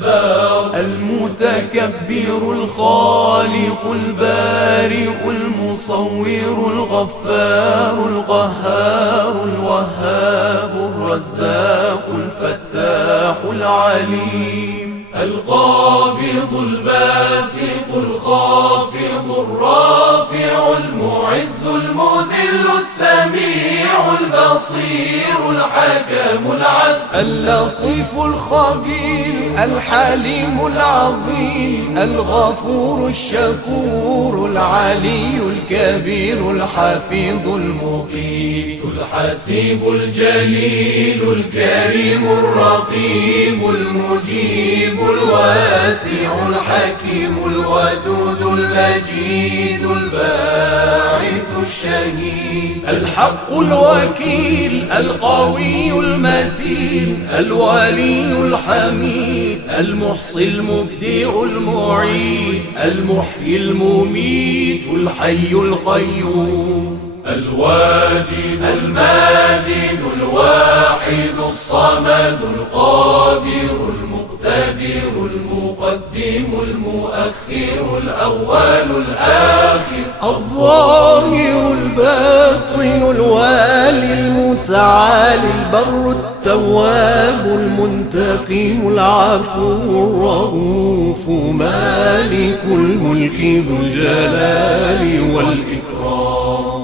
الجبار المتكبر الخالق البارئ المصور الغفار القهار الوهاب الرزاق الفتاح العليم القابض الباسط الخافض الرافع المعز المذل السميع البصير الحكم العدل اللطيف الخبير الحليم العظيم الغفور الشكور العلي الكبير الحفيظ المقيت الحسيب الجليل الكريم الرقيب المجيب الواسع الحكيم الودود المجيد الباعث الشهيد الحق الوكيل القوي المتين الولي الحميد المحصي المبدع المعيد المحيي المميت الحي القيوم الواجد الماجد الواحد الصمد القادر المقتدر المقدم المؤخر الأول الآخر الظاهر الباطن الوالي المتعالي البر التواب المنتقم العفو الرؤوف مالك الملك ذو الجلال والإكرام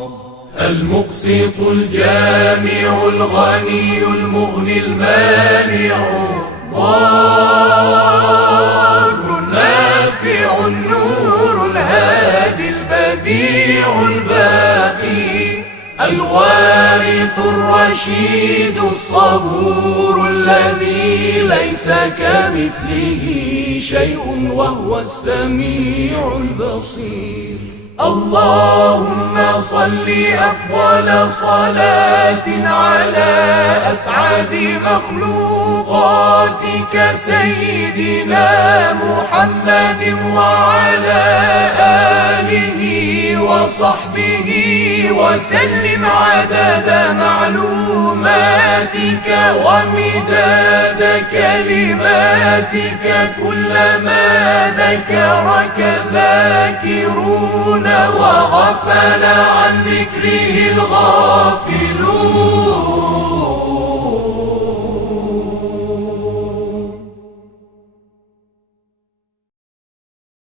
المقسط الجامع الغني المغني المانع الضار النافع النور الهادي البديع الباقي الوارث الرشيد الصبور الذي ليس كمثله شيء وهو السميع البصير اللهم صل أفضل صلاة على أسعد مخلوقاتك سيدنا محمد وعلى آله وصحبه وسلم عدد معلوماتك ومداد كلماتك كلما ذكرك الذاكرون وغفل عن ذكره الغافلون